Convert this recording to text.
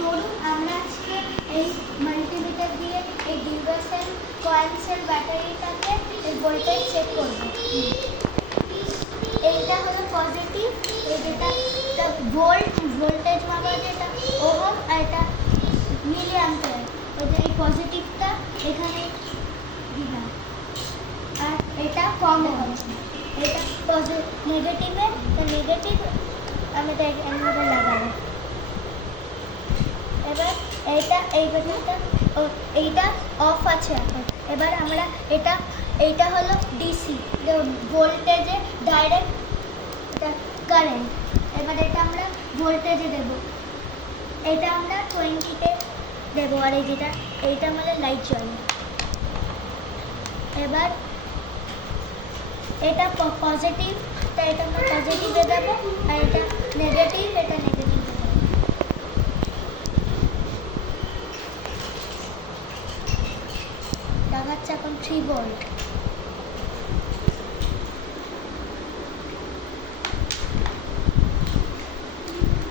ধরুন আমরা আজকে এই মাল্টিমিটার দিয়ে এই ডিউরাসেল কয়েল ব্যাটারিটাকে এই ভোল্টেজ চেক করব। এইটা হলো পজিটিভ, এই যেটা ভোল্টেজ মাপা যেটা ওহম, আর এটা মিলি অ্যাম্পিয়ার। এই পজিটিভটা এখানে দিলাম, আর এটা কম হবে, এটা নেগেটিভে, তো নেগেটিভ আমি তো এখানে লাগাবো। এবার এইটা অফ আছে এখন। এবার আমরা এইটা হলো ডিসি ভোল্টেজে ডাইরেক্ট কারেন্ট। এবার এটা আমরা ভোল্টেজে দেব, এটা আমরা 20-তে দেবো, আর এইটা আমাদের লাইট জ্বলে। এবার এটা পজিটিভ, তাই এটা আমরা পজিটিভে দেবো, আর এটা নেগেটিভ, এটা নেগেটিভ। দেখাচ্ছে এখন 3 ভোল্ট।